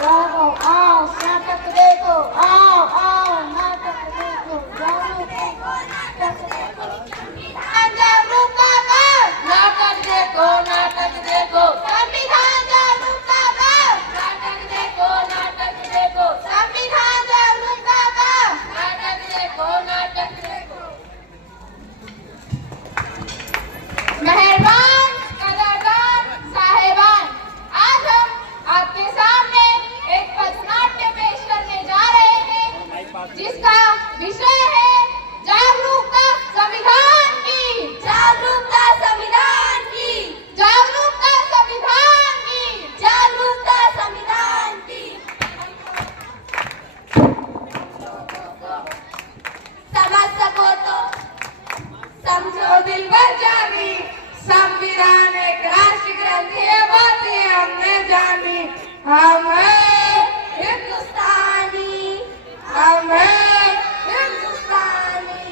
रहो आओ नाटक देखो आओ आओ नाटक देखो जागरूकता का नाटक देखो संविधान जागरूकता का नाटक देखो संविधान जागरूकता का नाटक देखो मेहरबान कदरदान साहिबान, आज हम आपके सामने एक पथनाट्य पेश करने जा रहे हैं जिसका विषय है जागरूकता संविधान की, जागरूकता संविधान की, जागरूकता संविधान की, जागरूकता संविधान की। समझ सको तो समझो दिल भर जानी, संविधान एक राष्ट्रीय ग्रंथ है, बातें हमने जानी। हम हैं हिंदुस्तानी, हम हैं हिंदुस्तानी।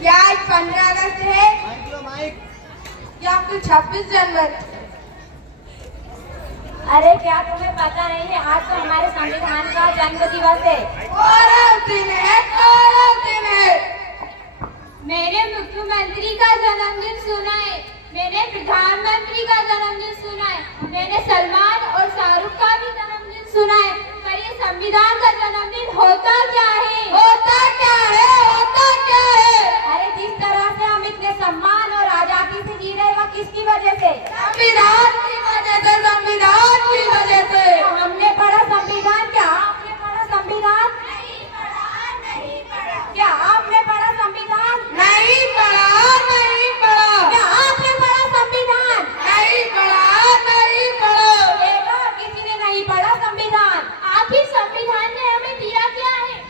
क्या आज 15 अगस्त है या फिर 26 जनवरी? अरे क्या तुम्हें पता नहीं है, आज तो हमारे संविधान का जन्म दिवस है। गौरव दिन है, गौरव दिन है। मैंने मुख्यमंत्री का जन्मदिन सुना है, मैंने प्रधानमंत्री का जन्मदिन सुना है, मैंने सलमान और शाहरुख का भी जन्मदिन सुना है, पर ये संविधान का जन्मदिन होता क्या है? होता क्या है, होता क्या है? अरे जिस तरह से हम इतने सम्मान और आजादी से जी रहे, वह किसकी वजह से? संविधान की वजह से, संविधान की वजह से। हमने पढ़ा संविधान, क्या आपने पढ़ा संविधान? नहीं पढ़ा, नहीं पढ़ा। क्या आपने पढ़ा संविधान? नहीं पढ़ा, नहीं पढ़ा। क्या आपने पढ़ा संविधान? नहीं पढ़ा, नहीं पढ़ा। देखा, किसी ने नहीं पढ़ा संविधान। आखिर संविधान ने हमें दिया क्या है?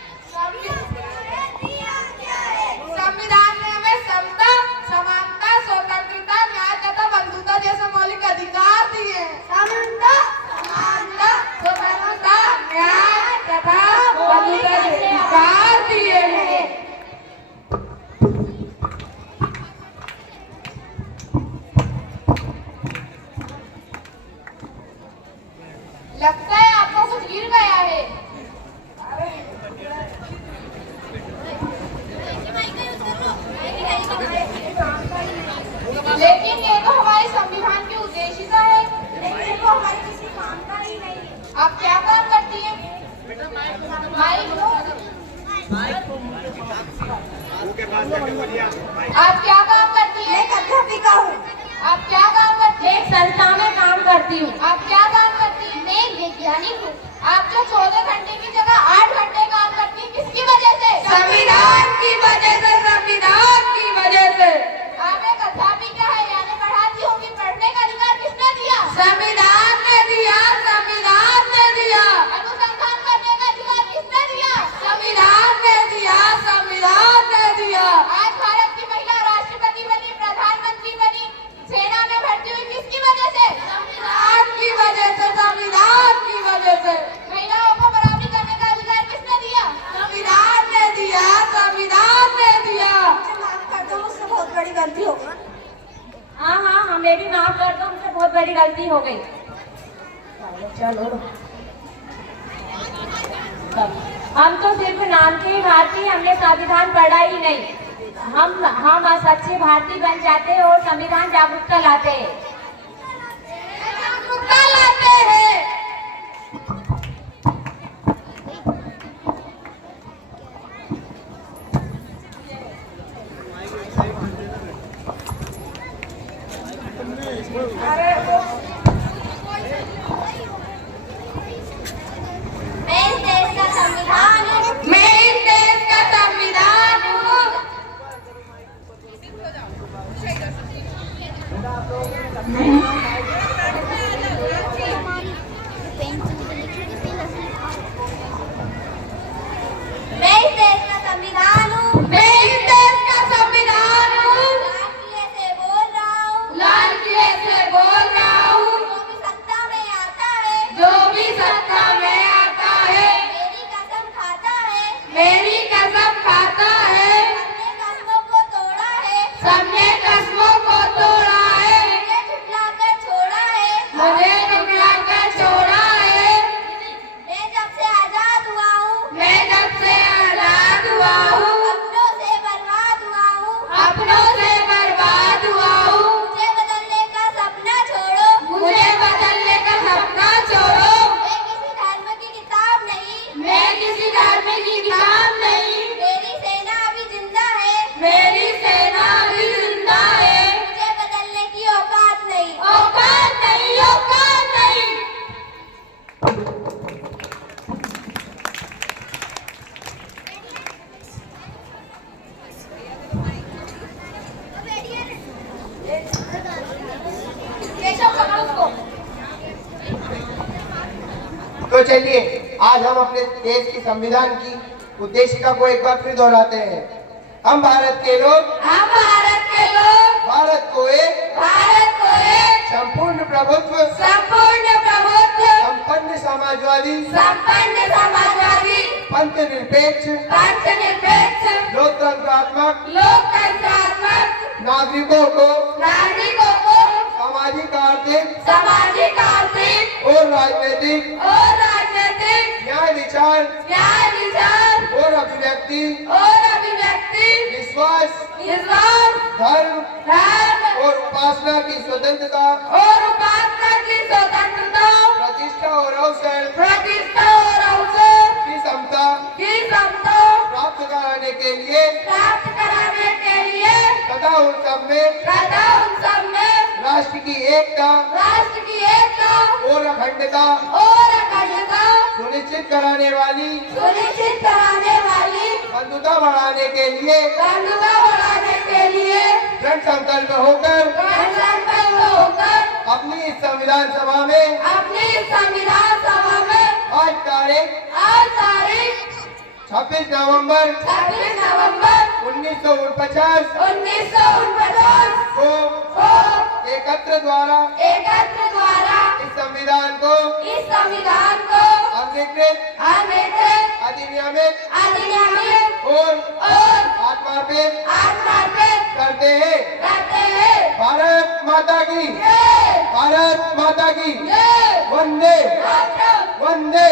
संविधान ने हमें समता, समानता, स्वतंत्रता, न्याय तथा बंधुता जैसे मौलिक अधिकार दिए हैं। समता, समानता, स्वतंत्रता, न्याय तथा बंधुता जैसे अधिकार दिए हैं। लगता है आपको कुछ गिर गया है। लेकिन ये तो हमारे संविधान की उद्देशिका है, लेकिन ये तो हमारे किसी काम का ही नहीं है। आप क्या काम करती हैं? माइक लो। आप क्या काम करती हैं? मैं अध्यापिका हूँ। आप क्या काम करती हैं? एक संस्था में काम करती हूँ। आप क्या काम करती हैं? मैं वैज्ञानिक हूँ। आप जो 14 घंटे की जगह 8 घंटे काम करती हैं, किसकी वजह से? संविधान की वजह से, संविधान की वजह से। आप एक अध्यापिका है, यानी पढ़ाती होंगी, पढ़ने का अधिकार किसने दिया? संविधान ने दिया, संविधान ने दिया। अनुसंधान करने का अधिकार किसने दिया? संविधान ने दिया, संविधान ने दिया। आज भारत की महिला राष्ट्रपति बनी, प्रधानमंत्री बनी, सेना में भर्ती हुई, किसकी वजह से? संविधान की वजह से, संविधान की वजह से। महिलाओं को बराबरी करने का अधिकार किसने दिया? संविधान ने दिया, संविधान ने दिया। माफ कर दो, मुझसे बहुत बड़ी गलती हो गई। हाँ हाँ, हमें भी माफ कर दो, हमसे बहुत बड़ी गलती हो गई। चलो, हम तो सिर्फ नाम के ही भारतीय, हमने संविधान पढ़ा ही नहीं। हम सच्चे भारतीय बन जाते हैं और संविधान जागरूकता लाते हैं। जागरूकता लाते हैं। मैं इस देश का संविधान हूँ। मैं इस देश का संविधान हूँ। मैं इस देश का संविधान हूँ। मैं इस देश का संविधान हूँ। लाल किले से बोल रहा हूँ। लाल किले से बोल रहा हूँ। जो भी सत्ता में आता है, जो भी सत्ता में आता है, मेरी कसम तो चलिए आज हम अपने देश की संविधान की उद्देशिका को एक बार फिर दोहराते हैं। हम भारत के लोग भारत को एक संपूर्ण प्रभुत्व संपन्न समाजवादी पंथ निरपेक्ष लोकतंत्रात्मक नागरिकों को सामाजिक आर्थिक और राजनीतिक न्याय विचार और अभिव्यक्ति विश्वास धर्म और उपासना की स्वतंत्रता प्रतिष्ठा और अवसर की समता प्राप्त कराने के लिए तथा उन सब में राष्ट्र की एकता और अखंडता सुनिश्चित कराने वाली बंधुता बढ़ाने के लिए दृढ़ संकल्प होकर अपनी इस संविधान सभा में आज तारीख 26 नवंबर 1949 को एकत्र द्वारा इस संविधान को अंगीकृत अधिनियमित और आत्मार्पित करते हैं। भारत माता की वंदे वंदे